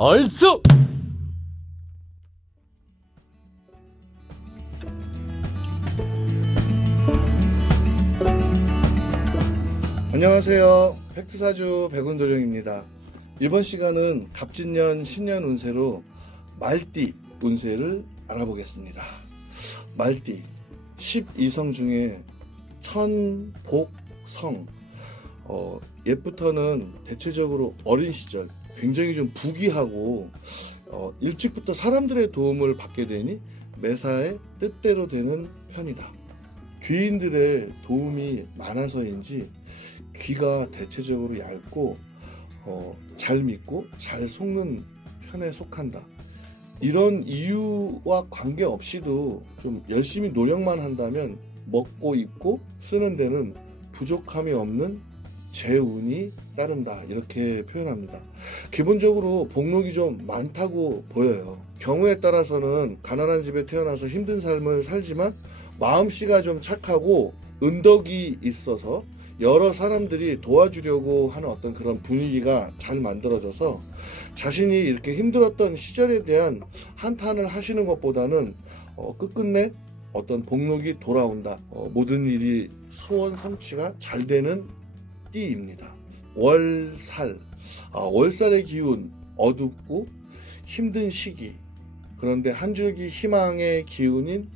얼쑤! 안녕하세요. 팩트사주 백운도령입니다. 이번 시간은 갑진년 신년 운세로 말띠 운세를 알아보겠습니다. 말띠 12성 중에 천복성. 옛부터는 대체적으로 어린 시절 굉장히 좀 부귀하고 일찍부터 사람들의 도움을 받게 되니 매사에 뜻대로 되는 편이다. 귀인들의 도움이 많아서인지 귀가 대체적으로 얇고 잘 믿고 잘 속는 편에 속한다. 이런 이유와 관계없이도 좀 열심히 노력만 한다면 먹고 입고 쓰는 데는 부족함이 없는 재운이 따른다, 이렇게 표현합니다. 기본적으로 복록이 좀 많다고 보여요. 경우에 따라서는 가난한 집에 태어나서 힘든 삶을 살지만 마음씨가 좀 착하고 은덕이 있어서 여러 사람들이 도와주려고 하는 어떤 그런 분위기가 잘 만들어져서 자신이 이렇게 힘들었던 시절에 대한 한탄을 하시는 것보다는 끝끝내 어떤 복록이 돌아온다, 모든 일이 소원 성취가 잘 되는 띠입니다. 월살, 월살의 기운, 어둡고 힘든 시기, 그런데 한 줄기 희망의 기운인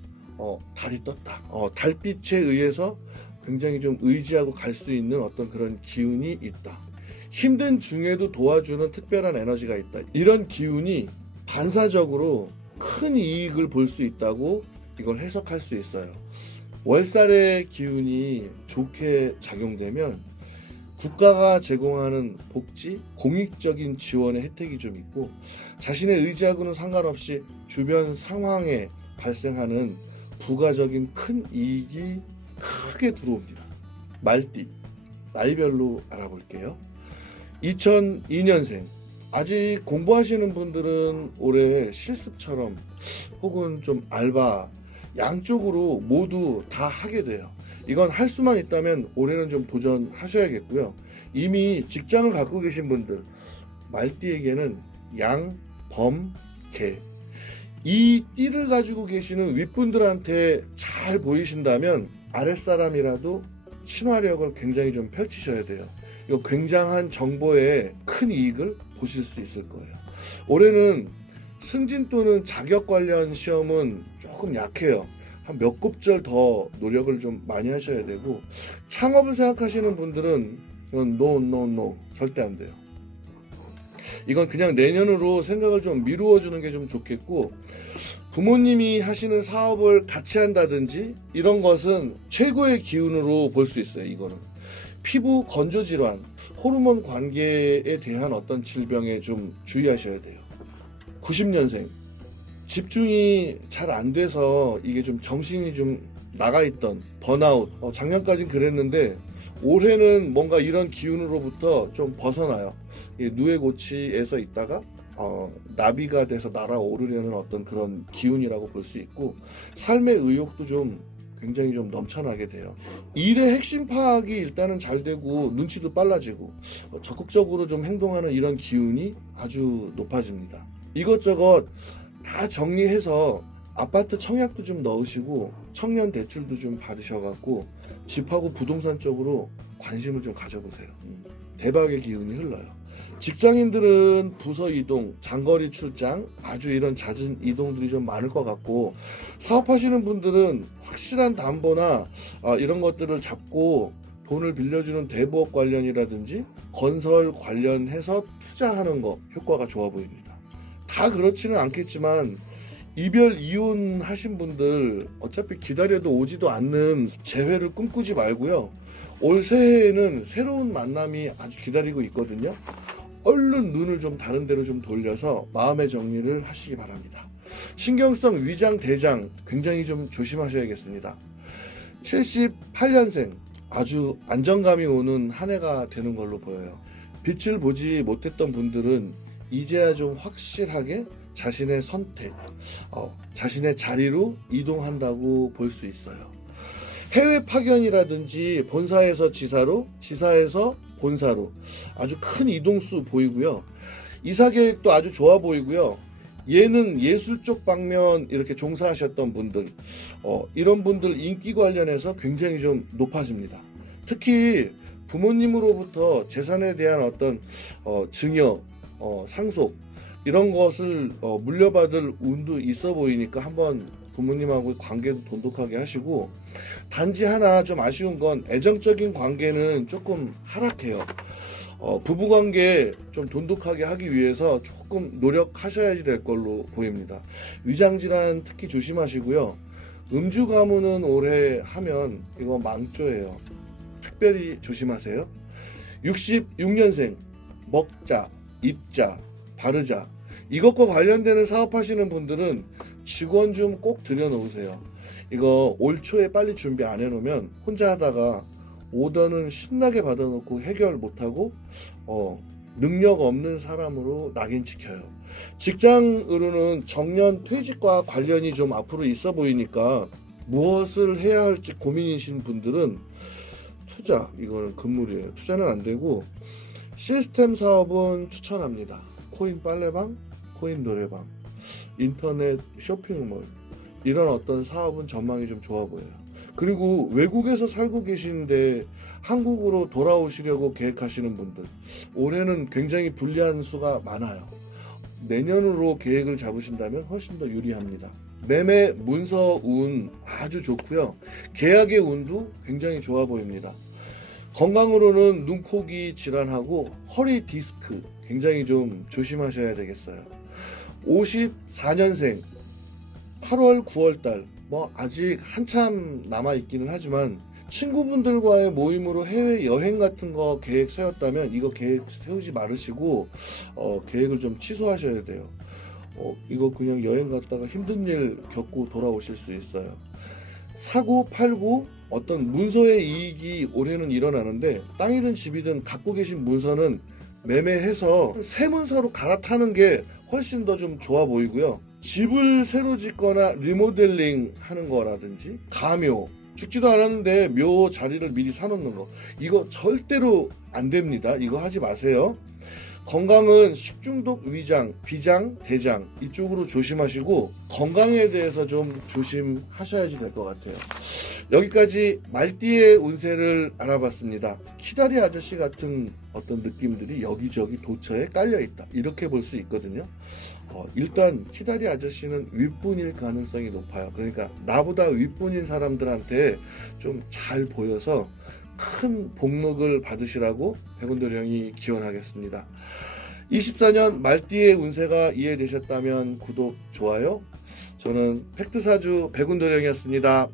달이 떴다. 달빛에 의해서 굉장히 좀 의지하고 갈 수 있는 어떤 그런 기운이 있다. 힘든 중에도 도와주는 특별한 에너지가 있다. 이런 기운이 반사적으로 큰 이익을 볼 수 있다고 이걸 해석할 수 있어요. 월살의 기운이 좋게 작용되면 국가가 제공하는 복지, 공익적인 지원의 혜택이 좀 있고 자신의 의지하고는 상관없이 주변 상황에 발생하는 부가적인 큰 이익이 크게 들어옵니다. 말띠, 나이별로 알아볼게요. 2002년생, 아직 공부하시는 분들은 올해 실습처럼 혹은 좀 알바 양쪽으로 모두 다 하게 돼요. 이건 할 수만 있다면 올해는 좀 도전하셔야겠고요. 이미 직장을 갖고 계신 분들, 말띠에게는 양, 범, 개, 이 띠를 가지고 계시는 윗분들한테 잘 보이신다면 아랫사람이라도 친화력을 굉장히 좀 펼치셔야 돼요. 이거 굉장한 정보에 큰 이익을 보실 수 있을 거예요. 올해는 승진 또는 자격 관련 시험은 조금 약해요. 한 몇 급절 더 노력을 좀 많이 하셔야 되고, 창업을 생각하시는 분들은 이건 노 절대 안 돼요. 이건 그냥 내년으로 생각을 좀 미루어 주는 게 좀 좋겠고, 부모님이 하시는 사업을 같이 한다든지 이런 것은 최고의 기운으로 볼 수 있어요. 이거는 피부 건조 질환, 호르몬 관계에 대한 어떤 질병에 좀 주의하셔야 돼요. 90년생, 집중이 잘 안 돼서 이게 좀 정신이 좀 나가 있던 번아웃, 작년까진 그랬는데 올해는 뭔가 이런 기운으로부터 좀 벗어나요. 누에고치에서 있다가 나비가 돼서 날아오르려는 어떤 그런 기운이라고 볼 수 있고, 삶의 의욕도 좀 굉장히 좀 넘쳐나게 돼요. 일의 핵심 파악이 일단은 잘 되고 눈치도 빨라지고 적극적으로 좀 행동하는 이런 기운이 아주 높아집니다. 이것저것 다 정리해서 아파트 청약도 좀 넣으시고 청년 대출도 좀 받으셔갖고 집하고 부동산 쪽으로 관심을 좀 가져보세요. 대박의 기운이 흘러요. 직장인들은 부서 이동, 장거리 출장, 아주 이런 잦은 이동들이 좀 많을 것 같고, 사업하시는 분들은 확실한 담보나 이런 것들을 잡고 돈을 빌려주는 대부업 관련이라든지 건설 관련해서 투자하는 거 효과가 좋아 보입니다. 다 그렇지는 않겠지만 이별 이혼 하신 분들 어차피 기다려도 오지도 않는 재회를 꿈꾸지 말고요. 올 새해에는 새로운 만남이 아주 기다리고 있거든요. 얼른 눈을 좀 다른 데로 좀 돌려서 마음의 정리를 하시기 바랍니다. 신경성 위장, 대장 굉장히 좀 조심하셔야겠습니다. 78년생, 아주 안정감이 오는 한 해가 되는 걸로 보여요. 빛을 보지 못했던 분들은 이제야 좀 확실하게 자신의 선택, 자신의 자리로 이동한다고 볼 수 있어요. 해외 파견이라든지 본사에서 지사로, 지사에서 본사로 아주 큰 이동수 보이고요. 이사 계획도 아주 좋아 보이고요. 예능 예술 쪽 방면 이렇게 종사하셨던 분들, 이런 분들 인기 관련해서 굉장히 좀 높아집니다. 특히 부모님으로부터 재산에 대한 어떤 증여, 상속 이런 것을 물려받을 운도 있어 보이니까 한번 부모님하고 관계도 돈독하게 하시고, 단지 하나 좀 아쉬운 건 애정적인 관계는 조금 하락해요. 부부관계 좀 돈독하게 하기 위해서 조금 노력하셔야지 될 걸로 보입니다. 위장질환 특히 조심하시고요. 음주 가무는 올해 하면 이거 망조예요. 특별히 조심하세요. 66년생 먹자, 입자, 바르자 이것과 관련되는 사업하시는 분들은 직원 좀 꼭 들여놓으세요. 이거 올 초에 빨리 준비 안 해놓으면 혼자 하다가 오더는 신나게 받아놓고 해결 못하고 능력 없는 사람으로 낙인 찍혀요. 직장으로는 정년 퇴직과 관련이 좀 앞으로 있어 보이니까 무엇을 해야 할지 고민이신 분들은 투자, 이거는 금물이에요. 투자는 안 되고 시스템 사업은 추천합니다. 코인 빨래방, 코인 노래방, 인터넷 쇼핑몰 이런 어떤 사업은 전망이 좀 좋아 보여요. 그리고 외국에서 살고 계시는데 한국으로 돌아오시려고 계획하시는 분들, 올해는 굉장히 불리한 수가 많아요. 내년으로 계획을 잡으신다면 훨씬 더 유리합니다. 매매 문서 운 아주 좋고요. 계약의 운도 굉장히 좋아 보입니다. 건강으로는 눈, 코, 귀 질환하고 허리 디스크 굉장히 좀 조심하셔야 되겠어요. 54년생 8월 9월달 아직 한참 남아있기는 하지만 친구분들과의 모임으로 해외여행 같은 거 계획 세웠다면 이거 계획 세우지 말으시고 계획을 좀 취소하셔야 돼요. 이거 그냥 여행 갔다가 힘든 일 겪고 돌아오실 수 있어요. 사고 팔고 어떤 문서의 이익이 올해는 일어나는데, 땅이든 집이든 갖고 계신 문서는 매매해서 새 문서로 갈아타는 게 훨씬 더 좀 좋아 보이고요. 집을 새로 짓거나 리모델링 하는 거라든지 가묘, 죽지도 않았는데 묘 자리를 미리 사놓는 거, 이거 절대로 안 됩니다. 이거 하지 마세요. 건강은 식중독, 위장, 비장, 대장 이쪽으로 조심하시고 건강에 대해서 좀 조심하셔야지 될 것 같아요. 여기까지 말띠의 운세를 알아봤습니다. 키다리 아저씨 같은 어떤 느낌들이 여기저기 도처에 깔려있다, 이렇게 볼 수 있거든요. 일단 키다리 아저씨는 윗분일 가능성이 높아요. 그러니까 나보다 윗분인 사람들한테 좀 잘 보여서 큰 복목을 받으시라고 백운도령이 기원하겠습니다. 24년 말띠의 운세가 이해되셨다면 구독, 좋아요. 저는 팩트사주 백운도령이었습니다.